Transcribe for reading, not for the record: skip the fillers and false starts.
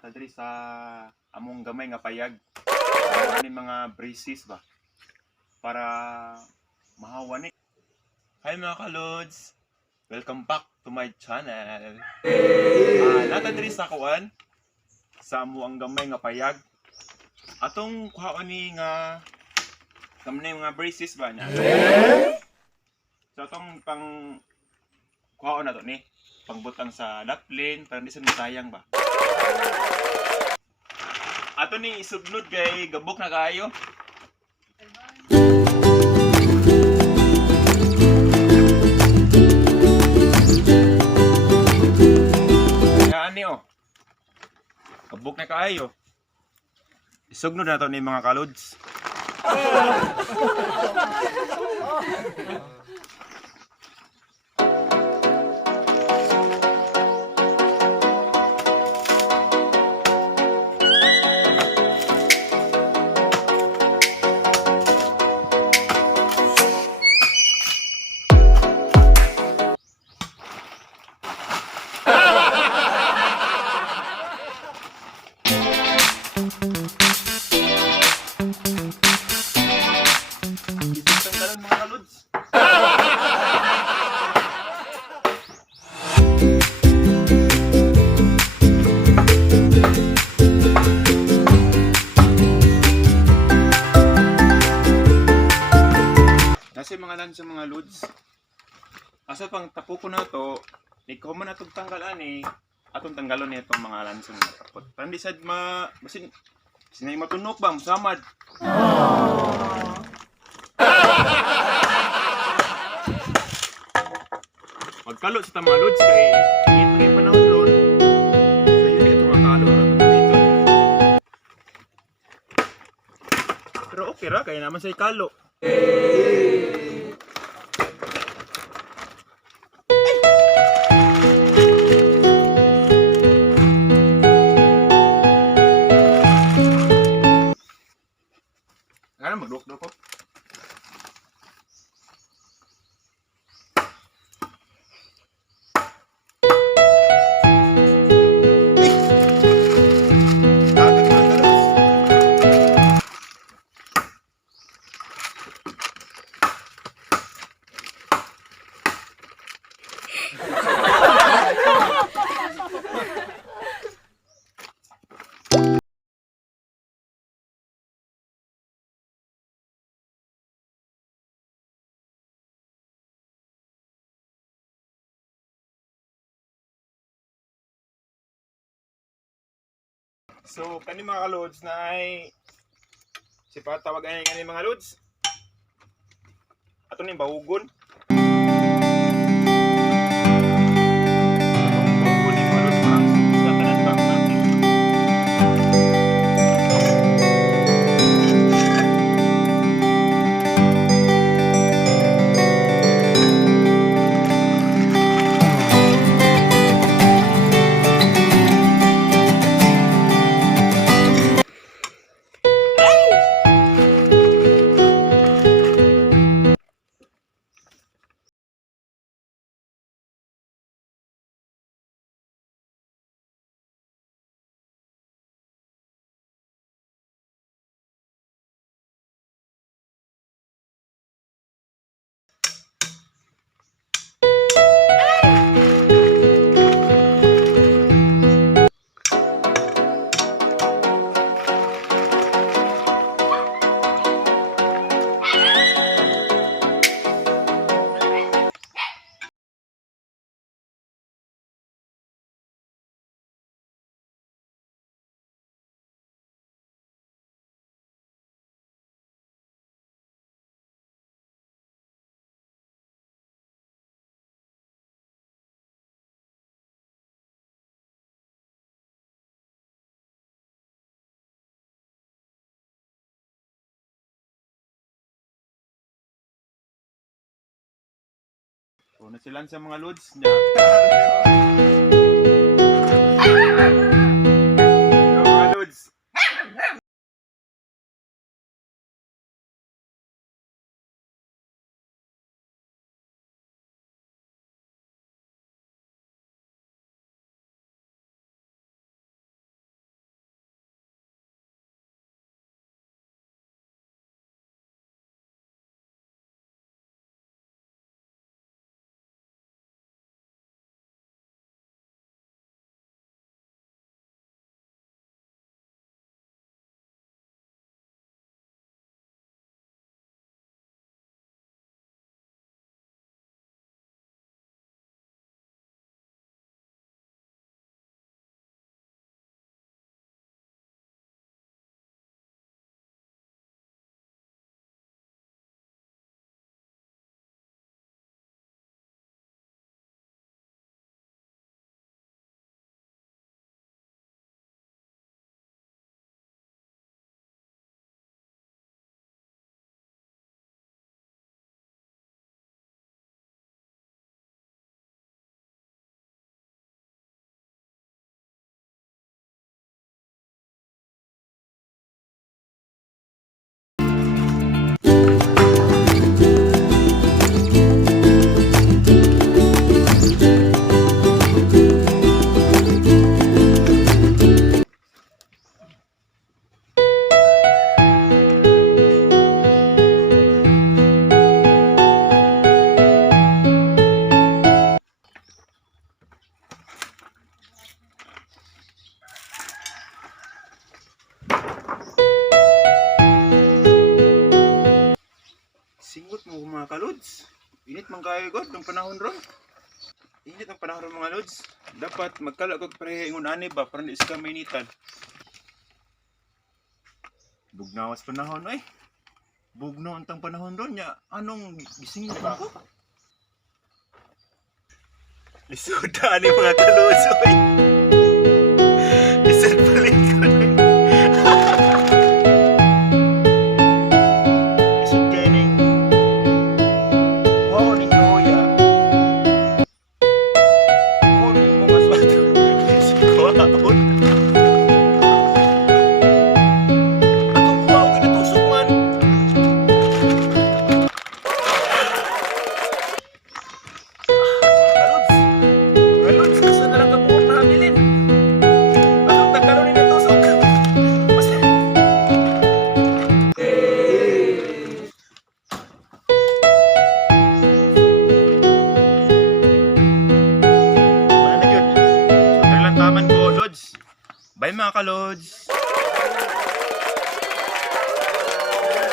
nata diri sa among gamay nga payag. Ani mga braces ba para mahawa ni. Hi mga kalods. Welcome back to my channel. Nata diri sa kuan sa amo ang gamay nga payag. Atong kuhaon ni nga gamay mga braces ba niya. So atong pang kuhaon na to ni pangbutang sa laplin para hindi sa sayang ba. Ato ni isudnod kay gabok na kayo. Yan ni oh. Gabok na kayo. Isugnod na to ni mga kalods. Tanggalan mga kalods. Kasi mga lan sa mga lods. Asa pang tapo ko na to, ikaw man atong tanggalan eh. Atong tanggalon ni itong mga lansong na tapot. Para di sad basin sinay matunok ba musamad. Pagkalo sa mga lods kay init kay panahon ron. So yun ito makalo ra dito. Pero okay ra kay naman sa ikalo. Ano magdok-dok ko? So, kani mga kalods na ay si patawag ay kani mga lods. Ato ni bahugon. So, nasilan sa mga lods niya. lods. Init man kayo god ng panahon ron. Init ang panahon ron mga lods. Dapat magkala kog pareha ingon ani ba para di sa mainitan. Bugnawas panahon oy. Bugnaw ang panahon ron nya. Anong gising ba ko? Lisuda ni mga kalods oy. Isang palit ko na. Isang kaning honing hoya. Honing mga swato. Isang kuwaon. Atong kuwaon ginatusok man. Mga lods, gusto na lang kabuok na habilin. Atong tagkaroon ni natusok. Basta. Wala na yun. So, taman ko, lods. Bye mga ka-lods.